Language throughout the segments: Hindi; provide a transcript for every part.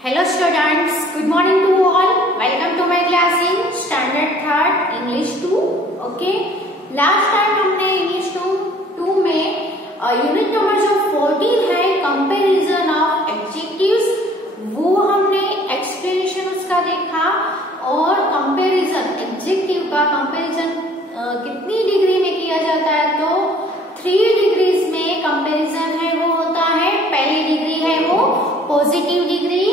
Hello students, good morning to all. Welcome to my class in Standard 3rd English 2. Okay. Last time हमने English 2 में यूनिट नंबर जो 14 है कंपैरिजन ऑफ एडजेक्टिव्स, वो हमने एक्सप्लेनेशन उसका देखा और कंपैरिजन एडजेक्टिव का कंपैरिजन कितनी डिग्री में किया जाता है, तो 3 डिग्रीज में कंपैरिजन है वो होता है। पहली डिग्री है वो पॉजिटिव डिग्री,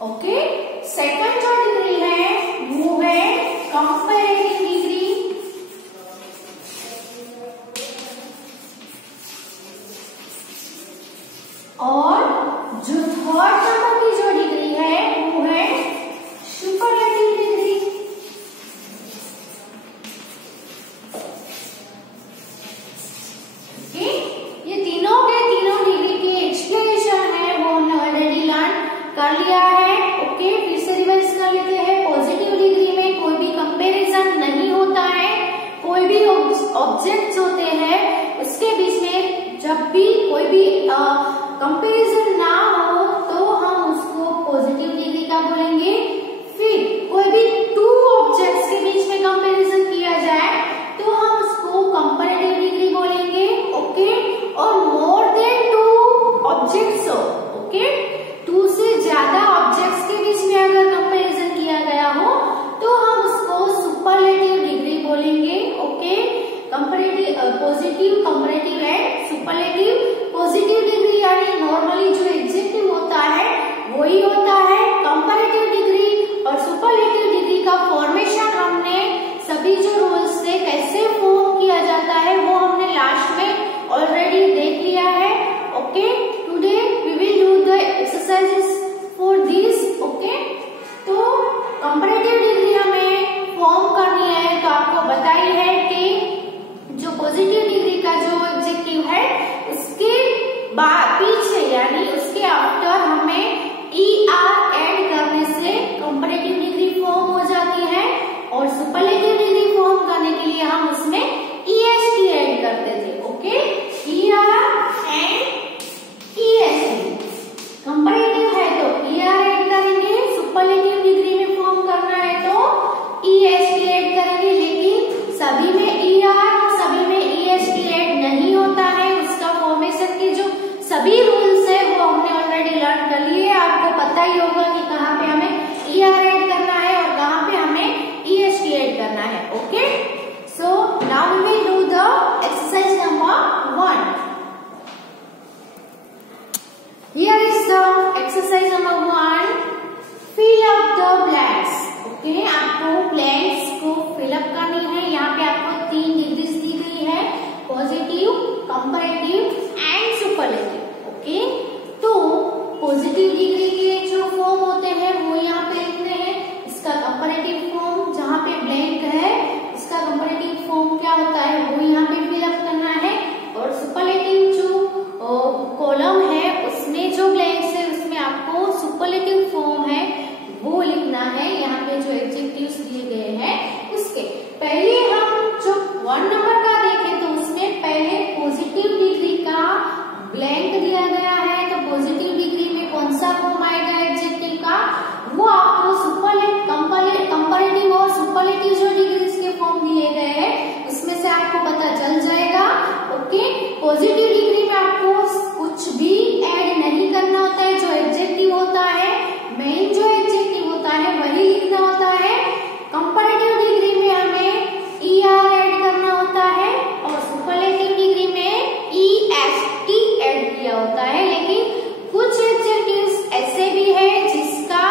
ओके। सेकंड जो डिग्री है वो है कंपैरेटिव डिग्री, और जो थर्ड नंबर की जो डिग्री है वो है सुपरलेटिव डिग्री। ओके, ये तीनों के तीनों डिग्री की एक्सप्लेनेशन है वो हमने ऑलरेडी लर्न कर लिया है। ओके, फिर से रिवाइज कर लेते हैं। पॉजिटिव डिग्री में कोई भी कंपैरिजन नहीं होता है, कोई भी ऑब्जेक्ट्स होते हैं उसके बीच में जब भी कोई भी कंपैरिजन ना हो तो हम उसको पॉजिटिव डिग्री का बोलेंगे। फिर कोई भी 2 ऑब्जेक्ट्स के बीच में कंपैरिजन किया जाए तो हम उसको कंपैरेटिव डिग्री बोलेंगे। ओके, और मोर देन 2 ऑब्जेक्ट्स हो, ओके, 2 से ज्यादा ऑब्जेक्ट्स के बीच में अगर कंपैरिजन किया गया हो तो हम उसको सुपरलेटिव डिग्री बोलेंगे। Okay, comparative, positive, comparative and superlative. Positive degree यानी नॉर्मली जो एडजेक्टिव होता है वही होता है। कंपैरेटिव डिग्री और सुपरलेटिव डिग्री का फॉर्मेशन हमने सभी जो रूल्स से कैसे फॉर्म किया जाता है वो हमने लास्ट में ऑलरेडी देख लिया है। Okay, today we will do the exercises for this. Okay, तो कंपैरेटिव डिग्री हमें फॉर्म करनी है, तो आपको बताई है कि जो पॉजिटिव डिग्री का जो ऑब्जेक्टिव है उसके पीछे यानी उसके आफ्टर हमें ER ऐड करने से कंपैरेटिव डिग्री फॉर्म हो जाती है, और सुपरलेटिव डिग्री फॉर्म करने के लिए हम उसमें EST ऐड करते थे। Okay, ER and EST। Comparative है तो ER ऐड करेंगे, सुपरलेटिव डिग्री में फॉर्म करना है तो EST ऐड करेंगे, लेकिन सभी में ER सभी में EST ऐड नहीं होता है। उसका फॉर्मेशन के जो सभी रूल्स है वो हमने ऑलरेडी लर्न कर लिए। आपको पता ही होगा कि कहाँ पे हमें ER ऐड करना है और कहाँ पे हमें EST ऐड करना है। Okay, so now we will do the exercise number 1। Here is the exercise number 1. Fill up the blanks. Okay, आपको ब्लैंक्स को फिलअप करनी है। यहाँ पे आपको 3 डिग्रीज दी गई है, positive, comparative and superlative. Okay, तो पॉजिटिव डिग्री के जो फॉर्म होते हैं वो यहाँ पे लिखने हैं। इसका कंपैरेटिव फॉर्म जहाँ पे ब्लैंक है इसका कंपैरेटिव फॉर्म क्या होता है वो यहाँ पे फिलअप करना है, और सुपरलेटिव जो कॉलम है उसमें जो ब्लैंक्स है उसमें आपको सुपरलेटिव फॉर्म है वो लिखना है। यहाँ पे जो एडजेक्टिव्स दिए गए हैं उसके पहले हम जो 1 नंबर का देखें तो उसमें पहले पॉजिटिव डिग्री का ब्लैंक दिया गया है, तो पॉजिटिव डिग्री में कौन सा फॉर्म आएगा एडजेक्टिव का वो आपको कंपैरेटिव और सुपरलेटिव जो डिग्रीज के फॉर्म दिए गए हैं उसमें से आपको पता चल जाएगा। ओके, पॉजिटिव डिग्री में आपको कुछ भी ऐड नहीं करना होता है, जो एडजेक्टिव होता है मेन जो एडजेक्टिव होता है वही लिखना होता है। कंपैरेटिव डिग्री में हमें ER ऐड करना होता है और सुपरलेटिव डिग्री में EST ऐड किया होता है। लेकिन कुछ एडजेक्टिव्स ऐसे भी है जिसका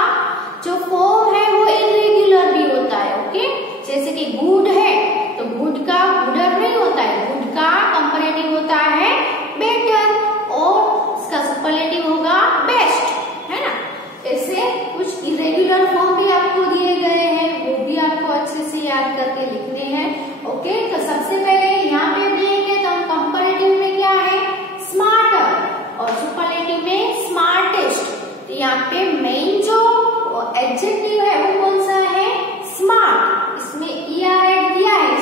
जो फॉर्म है वो इरेगुलर भी होता है। ओके, जैसे कि गुड है तो गुड का गुडर नहीं होता है, गुड का कंपैरेटिव होता है बेटर और उसका सुपरलेटिव होगा बेस्ट, है ना। ऐसे कुछ इरेगुलर फॉर्म भी आपको दिए गए हैं, वो भी आपको अच्छे से याद करके लिखने हैं। ओके, तो सबसे पहले यहाँ पे देखेंगे तो हम कंपैरेटिव में क्या है स्मार्टर और सुपरलेटिव में स्मार्टेस्ट। तो यहाँ पे मेन जो एडजेक्टिव है वो कौन सा है स्मार्ट, इसमें ER ऐड किया है,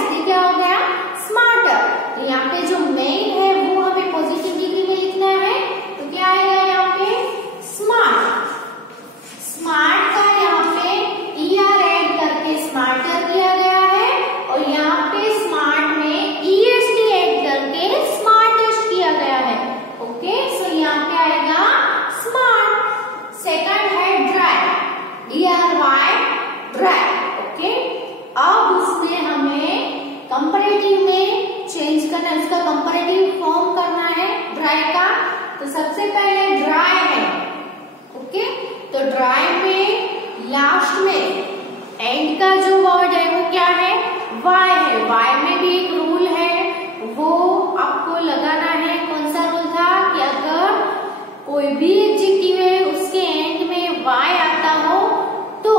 वाई है, वाई में भी एक रूल है, वो आपको लगाना है। कौन सा रूल था कि अगर कोई भी एडजेक्टिव है उसके एंड में वाई आता हो तो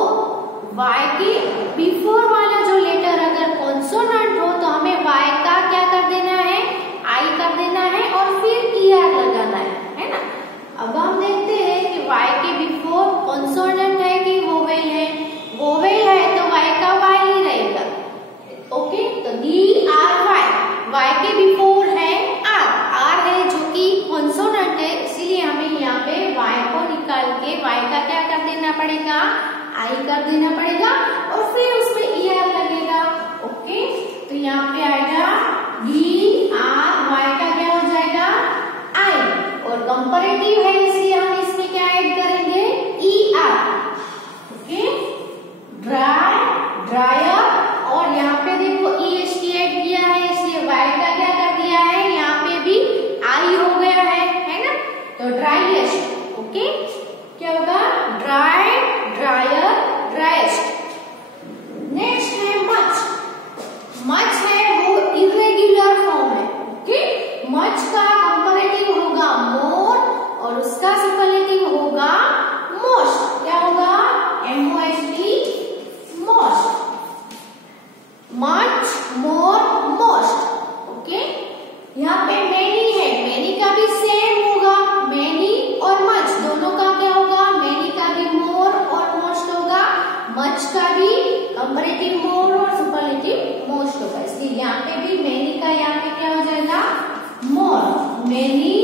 वाई के बिफोर वाला जो लेटर अगर कॉन्सोनेंट हो तो हमें वाई का क्या कर देना है, आई कर देना है और फिर ईआर लगाना है ना। अब हम देखते हैं कि वाई के बिफोर कॉन्सोनेंट है कि वोवेल है, वोवेल है तो वाई का वाई ही रहेगा। ओके, तो डी आर वाई, वाई के बिफोर है आर, आर है जो कि कॉन्सोनेंट है, इसीलिए हमें यहाँ पे वाई को निकाल के वाई का क्या कर देना पड़ेगा, आई कर देना पड़ेगा और फिर उसमें ईआर लगेगा। ओके, तो यहाँ पे आएगा डी आर, वाई का क्या हो जाएगा, आई, और कंपैरेटिव है इसलिए हम इसमें क्या ऐड करेंगे, ईआर। ओके, ड्राई, ड्रायर, और यहाँ पे देखो ईएसटी ऐड किया है इसलिए वाई का क्या कर दिया है, यहाँ पे भी आई हो गया है ना, तो ड्राईएस्ट। ओके, क्या होगा, ड्राई, ड्रायर, ड्राइएस्ट। नेक्स्ट है मच, मच है वो इरेग्युलर फॉर्म है। ओके, मच का कंपैरेटिव होगा मोर और उसका सुपरलेटिव होगा मोस्ट। क्या होगा, MOST, मोस्ट, मच, मोर, मोस्ट। ओके, यहाँ पे मेनी है, मेनी का भी सेम होगा, मेनी और मच दोनों का क्या होगा, मेनी का भी मोर और मोस्ट होगा, मच का भी कंपैरेटिव मोर और सुपरलेटिव मोस्ट होगा, इसलिए यहाँ पे भी मेनी का यहाँ पे क्या हो जाएगा, मोर, मेनी,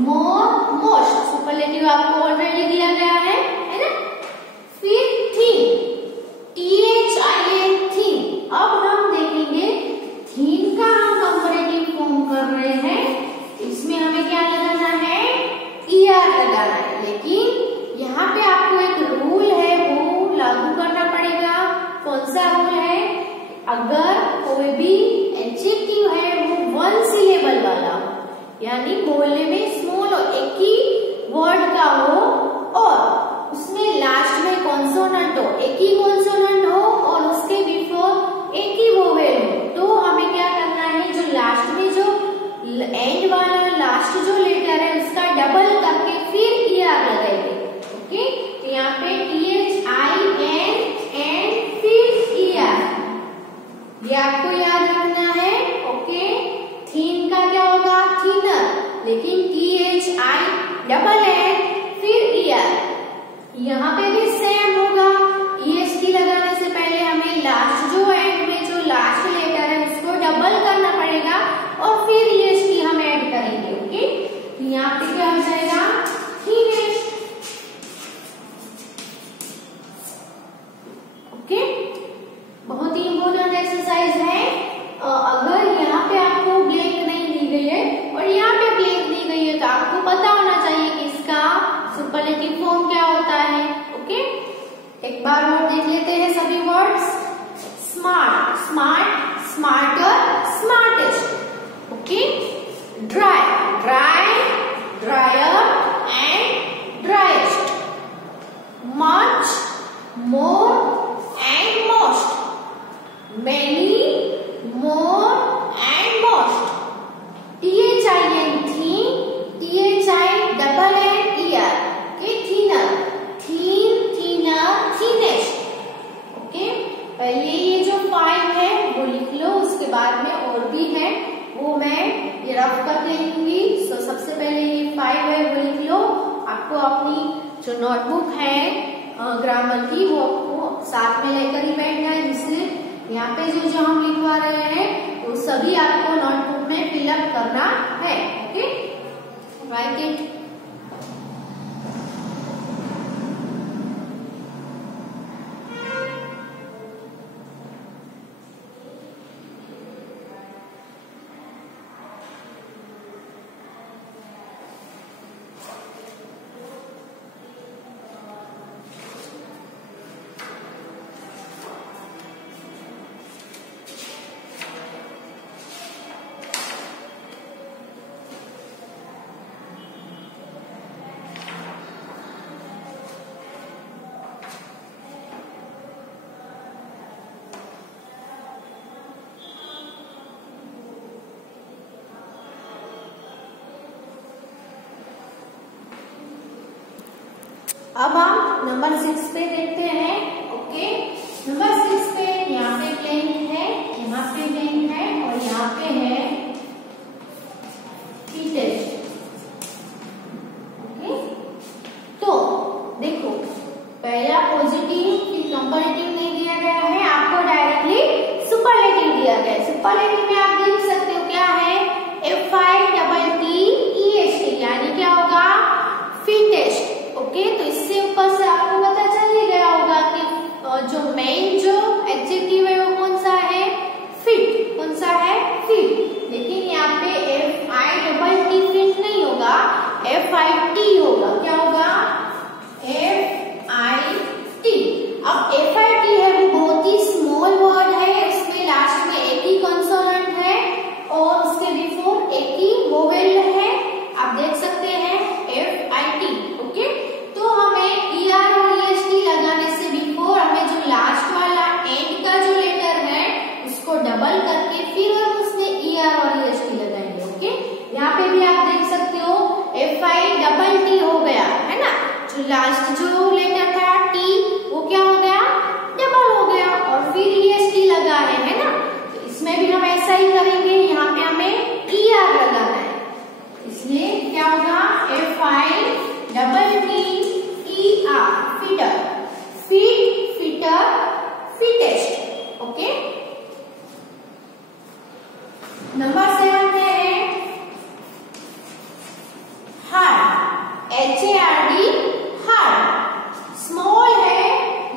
मोर, मोस्ट। सुपरलेटिव आपको ऑलरेडी दिया गया है ना। फिर थीन, THIN, थीन। अब हम देखेंगे थीन का हम कंपैरेटिव फॉर्म कर रहे हैं, इसमें हमें क्या लगाना है, ईआर लगाना है, लेकिन यहाँ पे आपको एक रूल है वो लागू करना पड़ेगा। कौन सा रूल है, अगर कोई भी एडजेक्टिव है वो वन सिलेबल वाला हो, यानी बोलने में स्मॉल हो, एक ही वर्ड का हो और उसमें लास्ट में कॉन्सोनेंट हो, एक ही कॉन्सोनेंट हो और उसके बिफोर एक ही वोवेल हो, तो हमें क्या करना है, जो लास्ट में जो एंड वाला लास्ट जो लेटर है उसका डबल करके फिर ईआर लगाएंगे। ओके, तो यहाँ पे THIN एंड फिर ईआर, ये आपको याद रखना है। ओके, थीन का क्या होगा, थीनर, लेकिन THI डबल एन फिर ईआर, यहाँ पे भी सेम होगा। EST लगाने से पहले हमें लास्ट जो एंड में जो लास्ट लेटर है उसको डबल करना पड़ेगा और फिर EST हम ऐड करेंगे। ओके, यहाँ पे क्या हो जाएगा, थीनेस्ट। ओके, बहुत ही इम्पोर्टेंट एक्सरसाइज है। अगर यहाँ पे आपको ब्लैंक नहीं दी गई है और यहाँ पे ब्लैंक दी गई है तो आपको पता होना चाहिए कि इसका सुपरलेटिव फॉर्म क्या होता है। ओके, एक बार और देख लेते हैं सभी words. Smart, smart, smarter, smartest. Okay, dry, dry, drier and driest. Much, more and most. Many, more and most. THIN, thin, THI double N E R. Okay, thinner, thin, thinner, thinnest. Okay, पहले ये जो 5 है वो लिख लो, उसके बाद में और भी है वो मैं ये रफ करके लिखूंगी। तो सबसे पहले ये 5 है वो लिख लो। आपको अपनी जो नोटबुक है ग्रामर की वो आपको साथ में लेकर ही बैठना है, जिससे यहाँ पे जो हम लिखवा रहे हैं वो सभी आपको नोटबुक में फिलअप करना है। Okay, right it. अब हम नंबर 6 पे देखते हैं। ओके, नंबर 6 पे यहाँ पे ब्लैंक है, यहाँ पे ब्लैंक है और यहाँ पे है फिटेस्ट। ओके, तो देखो पहला पॉजिटिव फिर कंपैरेटिव नहीं दिया गया है, आपको डायरेक्टली सुपरलेटिव दिया गया है। सुपरलेटिव में आप देख सकते हो क्या है, FITTEST, यानी क्या होगा, फिटेस्ट। ओके, तो इससे ऊपर से आपको पता चल ही गया होगा कि जो मेन जो एडजेक्टिव है वो कौन सा है, फिट। कौन सा है, फिट। लेकिन यहाँ पे FITT फिट नहीं होगा, FIT होगा। क्या होगा, FIT। अब FIT है वो बहुत ही स्मॉल वर्ड है, इसमें लास्ट में एक ही कंसोनेंट है और उसके बिफोर एक ही वोवेल है, आप देख सकते हैं FIT। ओके, तो हमें ER और EST लगाने से बिफोर हमें जो लास्ट वाला एंड का जो लेटर है उसको डबल करके फिर हम उसमें ER और EST लगाएंगे। ओके, यहाँ पे भी आप देख सकते हो FITT हो गया है ना, जो लास्ट जो लेटर था T वो क्या हो गया, डबल हो गया और फिर EST लगा है ना। तो इसमें भी हम ऐसा ही करेंगे, यहाँ पे हमें ER लगाना है, इसलिए क्या होगा, FITTER, fitter, fit, fitter, fittest. Okay, number 7 पे है हार्ड, HARD, हार्ड। स्मॉल है,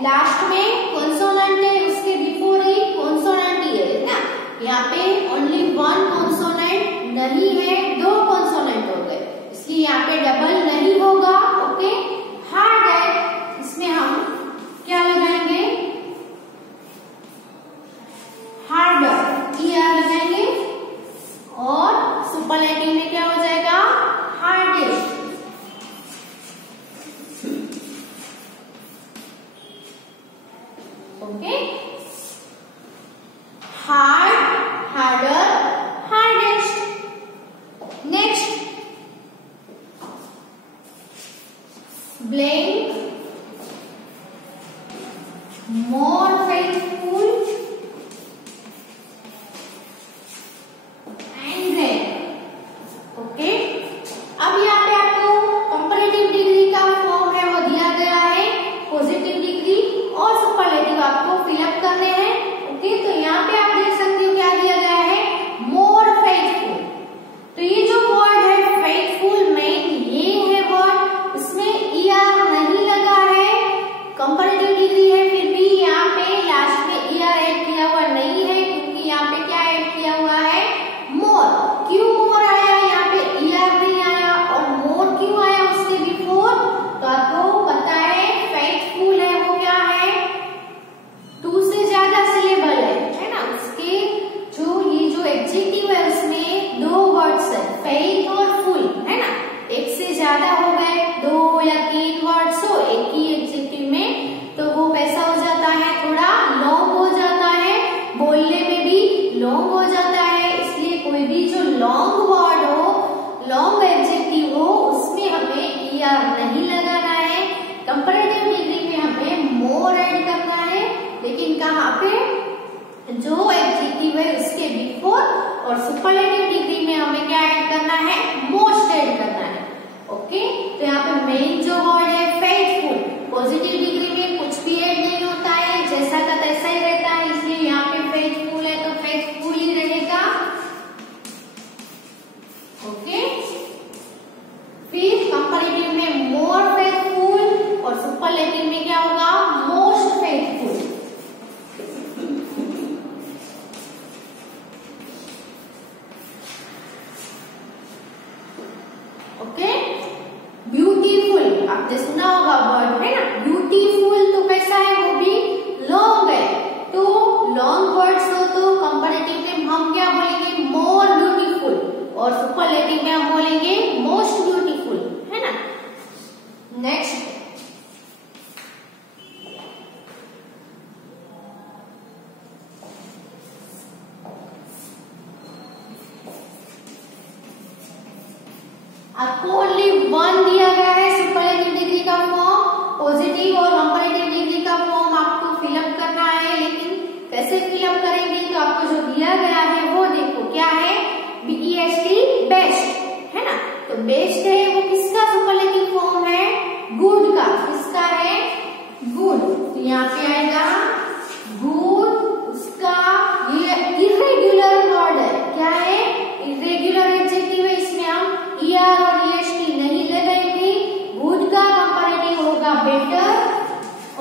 लास्ट में कॉन्सोनेंट है, उसके बिफोर ही कॉन्सोनेंट ही है ना। यहाँ पे ओनली वन कॉन्सोनेंट नहीं है, दो कॉन्सोनेंट हो गए, इसलिए यहाँ पे डबल नहीं होगा। ओके, हार्ड है, इसमें हम क्या लगाएंगे, हार्डर, ER लगाएंगे और सुपरलेटिव में क्या हो जाएगा, hardest. Okay, hard, harder, hardest. Next, blank, more faithful and rare. Okay, अब यहाँ पे आपको कंपैरेटिव डिग्री का फॉर्म है वो दिया गया है, पॉजिटिव डिग्री और सुपरलेटिव आपको फिलअप करने हैं। ओके, तो यहाँ पे आप देख सकते हो क्या दिया गया है, मोर फेथफुल। तो ये जो वर्ड है फेथफुल में ये है वर्ड, उसमें ER नहीं लगा है, कंपैरेटिव डिग्री है, फिर भी यहाँ पे लास्ट में ER ऐड किया हुआ नहीं है, क्योंकि यहाँ पे क्या ऐड किया हुआ है, मोर। क्यों मोर आया, यहाँ पे ER नहीं आया, और मोर क्यों आया उसके बिफोर, तो आपको पता है फेथफुल है वो क्या है, 2 से ज्यादा सिलेबल है ना। उसके जो ये जो एडजेक्टिव है उसमें 2 वर्ड्स है, फेथ और फुल है ना। एक से ज्यादा हो गए, 2 या 3 वर्ड्स हो एक ही एडजेक्टिव में, तो वो कैसा हो जाता है, थोड़ा लॉन्ग हो जाता है, बोलने में भी लॉन्ग हो जाता है। इसलिए कोई भी जो लॉन्ग वर्ड हो, लॉन्ग एडजेक्टिव हो, उसमें हमें ER नहीं लगाना है। कंपैरेटिव डिग्री में हमें मोर ऐड करना है, लेकिन कहाँ पे, जो एडजेक्टिव है उसके बिफोर, और सुपरलेटिव डिग्री में हमें क्या ऐड करना है, मोस्ट ऐड करना है। ओके, तो यहाँ पे मेन जो वर्ड है फेथफुल, पॉजिटिव डिग्री में कुछ भी ऐड नहीं होता है, जैसा का तैसा ही रहता है, इसलिए यहाँ पे फेथफुल है तो फेथफुल ही रहेगा। ओके, फिर कंपैरेटिव में मोर फेथफुल और सुपरलेटिव में क्या होगा, मोस्ट फेथफुल। ओके, ब्यूटीफुल आपने सुना होगा वर्ड है ना, ब्यूटीफुल तो कैसा है, वो भी लॉन्ग है, तो लॉन्ग वर्ड्स हो तो कंपैरेटिव में हम क्या बोलेंगे, मोर ब्यूटीफुल, और सुपरलेटिव में हम बोलेंगे मोस्ट ब्यूटीफुल है ना। नेक्स्ट, आपको ओनली 1 दिया गया है सुपरलेटिव डिग्री का फॉर्म, पॉजिटिव और कंपैरेटिव डिग्री का फॉर्म आपको फिलअप करना है, लेकिन कैसे फिलअप करेंगे तो आपको जो दिया गया है वो देखो क्या है, BEST बेस्ट है ना। तो बेस्ट है वो किसका सुपरलेटिव फॉर्म है, गुड का। किसका है, गुड। तो यहाँ पे आएगा गुड, उसका ये इर्रेगुलर वर्ड है, क्या है, इर्रेगुलर एडजेक्टिव है, इसमें हम ER और EST नहीं लगाएंगे। गुड का कंपैरेटिव होगा बेटर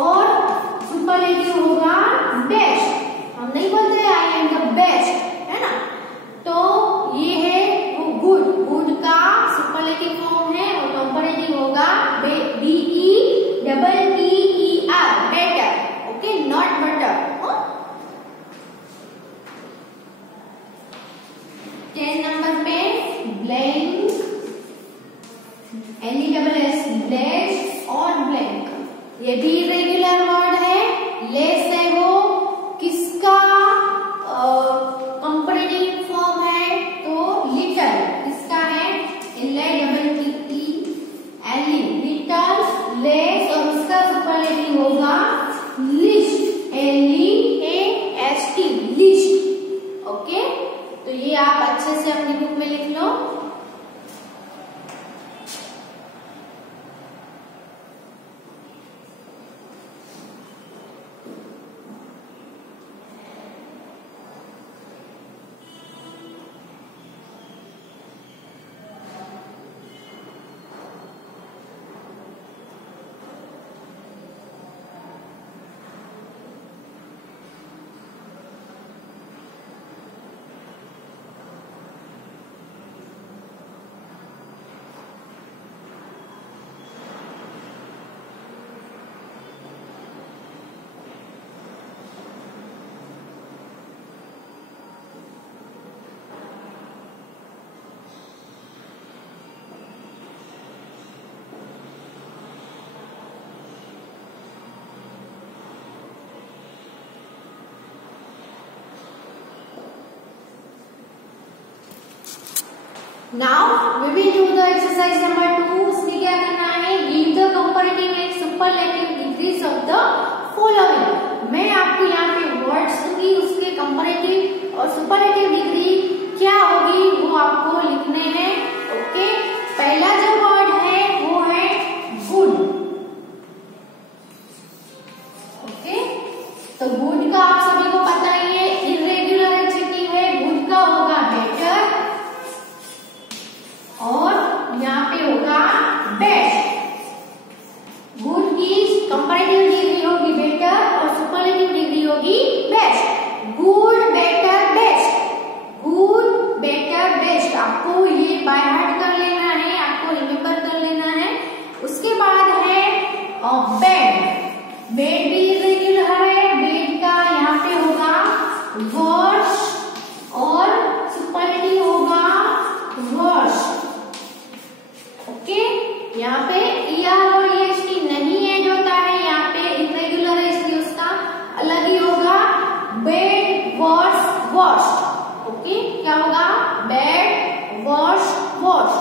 और सुपरलेटिव होगा बेस्ट। हम नहीं बोलते आई एम द बेस्ट, है ना। तो ये है वो गुड, गुड का सुपरलेटिव फॉर्म है और कंपैरेटिव होगा BETTER better, okay, not butter. 10 number पे ब्लैंक, LESS लेस और ब्लैंक, ये भी इर्रेगुलर वर्ड है। लेस है वो किसका कंपैरेटिव फॉर्म है, तो लिटल। किसका है, LITTLE लिटल, लेस, और उसका सुपरलेटिव होगा लिस्ट, LEAST लिस्ट, ओके। तो ये आप अच्छे से अपनी बुक में लिख लो। Now we will do the exercise number 2। उसमें क्या करना है, give the comparative and superlative degrees of the following। मैं आपको यहाँ पे वर्ड्स दूंगी, उसके कंपैरेटिव और सुपरलेटिव डिग्री क्या होगी वो आपको लिखने हैं, ओके। पहला जो वर्ड है वो है गुड, ओके। तो गुड का आप सभी को पता ही है, इर्रेगुलर एडजेक्टिव है, गुड का होगा बेटर और यहाँ पे होगा बेस्ट। गुड की कंपैरेटिव डिग्री होगी बेटर और सुपरलेटिव डिग्री होगी best. Good better best, good better best, आपको ये बाय हार्ट कर लेना है, आपको रिमेम्बर कर लेना है। उसके बाद है बेड, बेड भी इर्रेगुलर है, बेड का यहाँ पे होगा वर्स और सुपरलेटिव होगा वर्स, ओके। यहाँ पे ER और EST नहीं ऐड होता है, यहाँ पे इर्रेगुलर है इसलिए उसका अलग ही होगा, बेड वर्स वर्स्ट, ओके। क्या होगा, bed verse worst.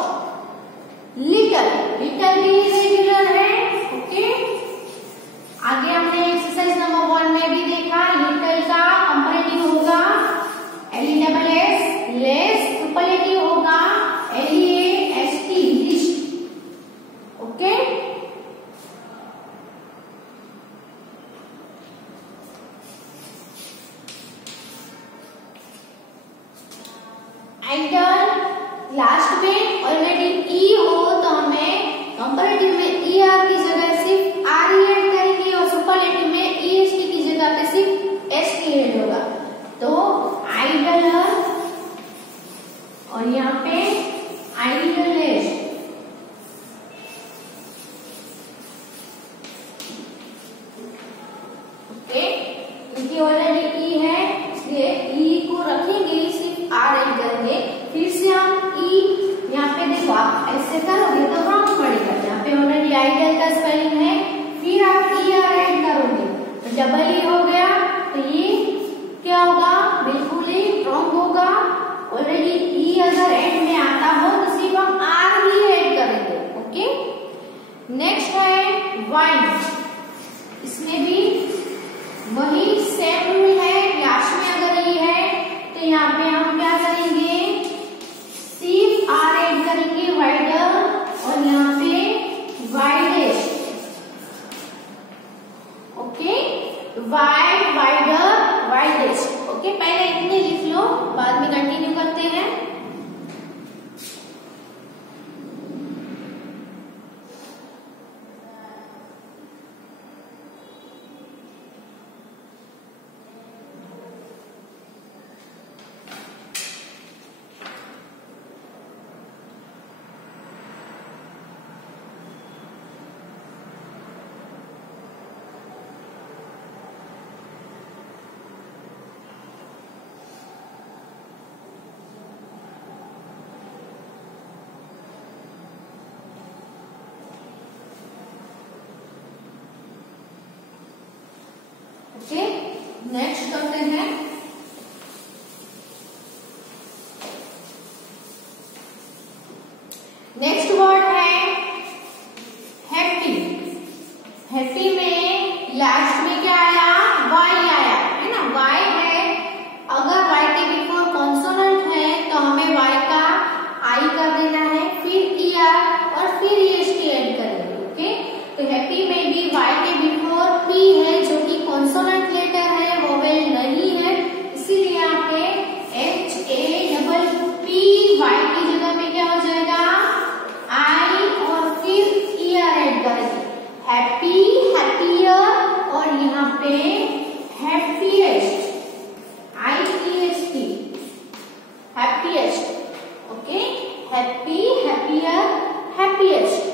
Little, little भी इर्रेगुलर है, ओके। आगे हमने एक्सरसाइज नंबर 1 में भी देखा, लिटल का कंपैरेटिव होगा LESS लेस, सुपरलेटिव होगा LEAST list, okay. And last में ऑलरेडी E हो तो हमें कंपैरेटिव में ER की जगह सिर्फ RE ऐड करेंगे और सुपरलेटिव में EST की जगह पे सिर्फ ST ऐड होगा। तो आइडल और यहाँ पे आइडलेस, ओके। क्योंकि ऑलरेडी E है इसलिए E को रखेंगे, सिर्फ R ऐड करेंगे। फिर से हम E यहाँ पे देखो, आप ऐसे करोगे तो रॉन्ग पड़ेगा, यहाँ पे ऑलरेडी आइडल का स्पेलिंग है, फिर आप ER ऐड करोगे तो डबल E हो गया, तो ये क्या होगा, बिल्कुल ही रॉन्ग होगा। ऑलरेडी E अगर एंड में आता हो तो सिर्फ हम R ही ऐड करेंगे, ओके। नेक्स्ट है वाइन, सेम रूल है, लास्ट में अगर ई है तो यहाँ पे हम क्या करेंगे, सिर्फ आर ऐड करेंगे, वाइडर, और यहाँ पे widest, okay, wide, wider, widest, okay. पहले इतने लिख लो, बाद में कंटिन्यू करते हैं। ओके, नेक्स्ट करते हैं। नेक्स्ट वर्ड है हैप्पी। हैप्पी में लास्ट में क्या आया, वाई आया, है ना, वाई है। अगर वाई के बिफोर कॉन्सोनेंट है तो हमें वाई का आई कर देना है, फिर ईआर और फिर ईएसटी ऐड करेंगे, ओके। तो हैप्पी में भी वाई के बिफोर पी है जो कि कॉन्सोनेंट लेटर है, वोवेल नहीं है, इसीलिए यहाँ पे H A double P Y की जगह पे क्या हो जाएगा, आई और फिर ईआर ऐड करेंगे, हैप्पी, हैप्पियर, और यहाँ पे happiest, I E S T, happiest, okay, happy, happier, happiest.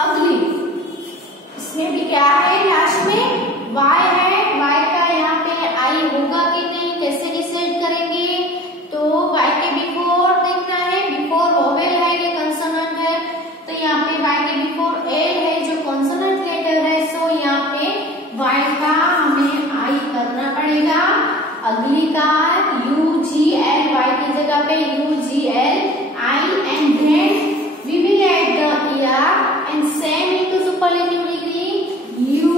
Ugly, इसमें भी क्या है, लास्ट में वाई है, वाई का यहाँ पे आई होगा कि नहीं, कैसे डिसाइड करेंगे, तो वाई के बिफोर देखना है, बिफोर वोवेल है कि कंसोनेंट है, तो यहाँ पे वाई के बिफोर एल है जो कॉन्सोनेंट लेटर है, सो यहाँ पे वाई का हमें आई करना पड़ेगा। अगली का यू जी एल, वाई की जगह पे U G L I, and then we will add the er and same into superlative degree u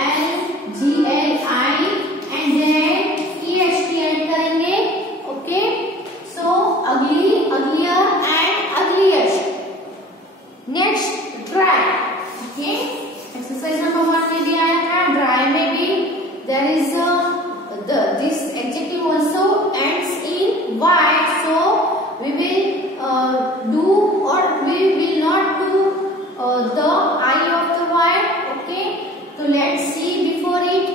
l g l i and then est add करेंगे, okay. So ugly, uglier and ugliest. Next dry, okay, exercise number 1 में भी आया था, ड्राई में भी there is this adjective also ends in y, so we will do or we will not do the I of the word, okay. So let's see, before it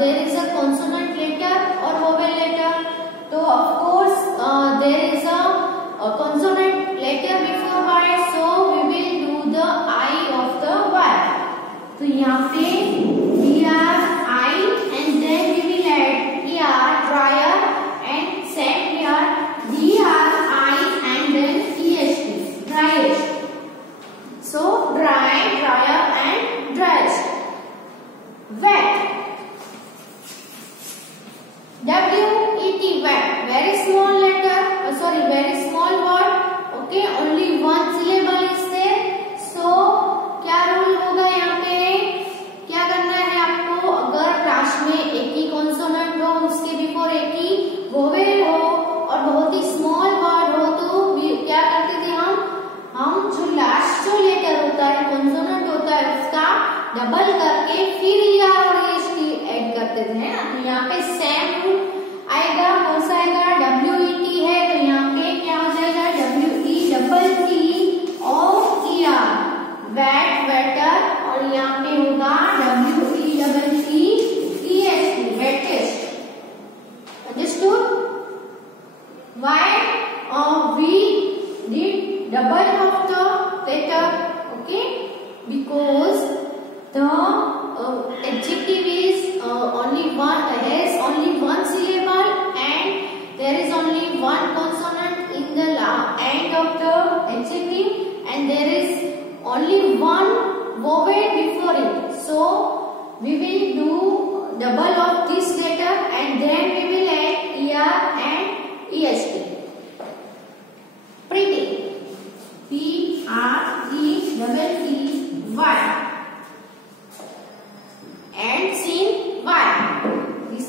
there is a consonant letter or vowel letter, so of course there is a consonant letter before word, so we will do the I of the word. तो यहाँ पे we are I and then we will add er, dryer, and same here dr I and then est, driest. So dry, dryer and driest. Wet, W-E-T, wet, very small letter, sorry, very small word, okay, only one syllable is there, so क्या रूल होगा यहाँ पे, क्या करना है आपको, अगर लास्ट में एक ही कॉन्सोनेंट हो, उसके बिफोर एक ही वोवेल हो और बहुत ही स्मॉल वर्ड हो, तो क्या करते थे हम जो लास्ट जो लेटर होता है, कॉन्सोनेंट होता है, उसका डबल करके फिर ईआर और ईएसटी ऐड करते थे, है ना। तो यहाँ पे सेम रूल आएगा, कौन सा आएगा, डब्ल्यू-ई-टी है, तो यहाँ पे क्या हो जाएगा, W-E-T-T और ईआर, वेट, वेटर, और यहाँ पे होगा W-E-T-T E-S-T, wettest. Understood? Why we did double of the letter, okay, because the adjective is only one, has only one syllable, and there is only one consonant in the end of the adjective, and there is only one vowel before it.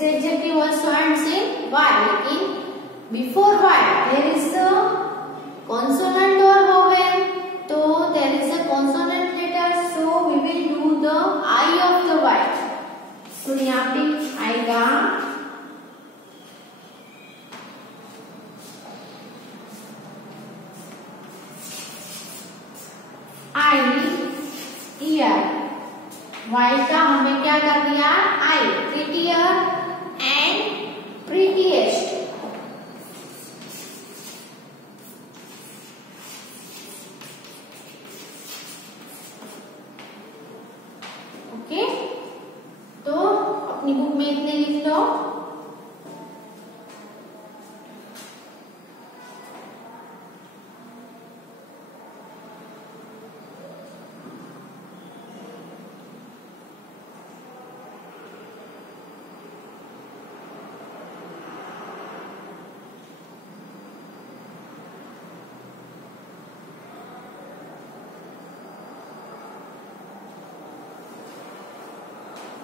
इससे adjective also ends in Y, लेकिन before Y there is a consonant और वोवेल, तो there is a consonant letter, so we will do the I of the Y. तो यहाँ पे आएगा आई ईयर, वाई का हमने क्या कर दिया आई, प्रीटियर एंड प्रीटीएस्ट। ओके, तो अपनी बुक में इतने लिख लो।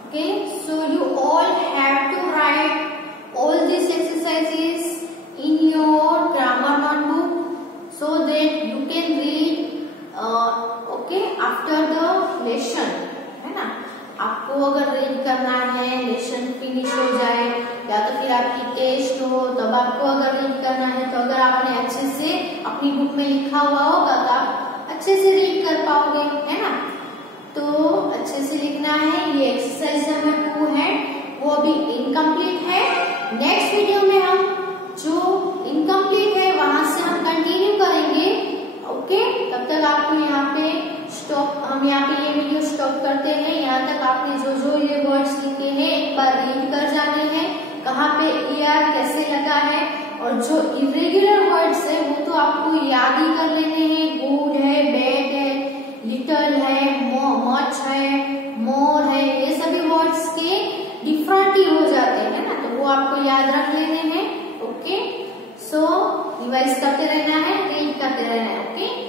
Okay, so you all have to write all these exercises in your grammar notebook so that you can read okay after the lesson, है ना। आपको अगर रीड करना है, लेसन फिनिश हो जाए या तो फिर आपकी टेस्ट हो, तब आपको अगर रीड करना है, तो अगर आपने अच्छे से अपनी बुक में लिखा हुआ होगा तो आप अच्छे से रीड कर पाओगे, है ना। तो अच्छे से लिखना है। ये एक्सरसाइज नंबर 2 है, वो अभी इनकम्प्लीट है। नेक्स्ट वीडियो में हम जो इनकम्प्लीट है वहां से हम कंटिन्यू करेंगे। ओके, तब तक आपको यहाँ पे स्टॉप, हम यहाँ पे ये वीडियो स्टॉप करते हैं। यहाँ तक आपने जो जो ये वर्ड्स लिखे हैं एक बार रीड कर जाने हैं, कहाँ पे ईयर कैसे लगा है, और जो इरेगुलर वर्ड्स है वो तो आपको याद ही कर लेने हैं। गुड है, बैड है, लिटल है, मच है, मोर है, ये सभी वर्ड्स के डिफरेंट ही हो जाते हैं ना, तो वो आपको याद रख लेने हैं। ओके, सो रिवाइज करते रहना है, रीड करते रहना है। ओके।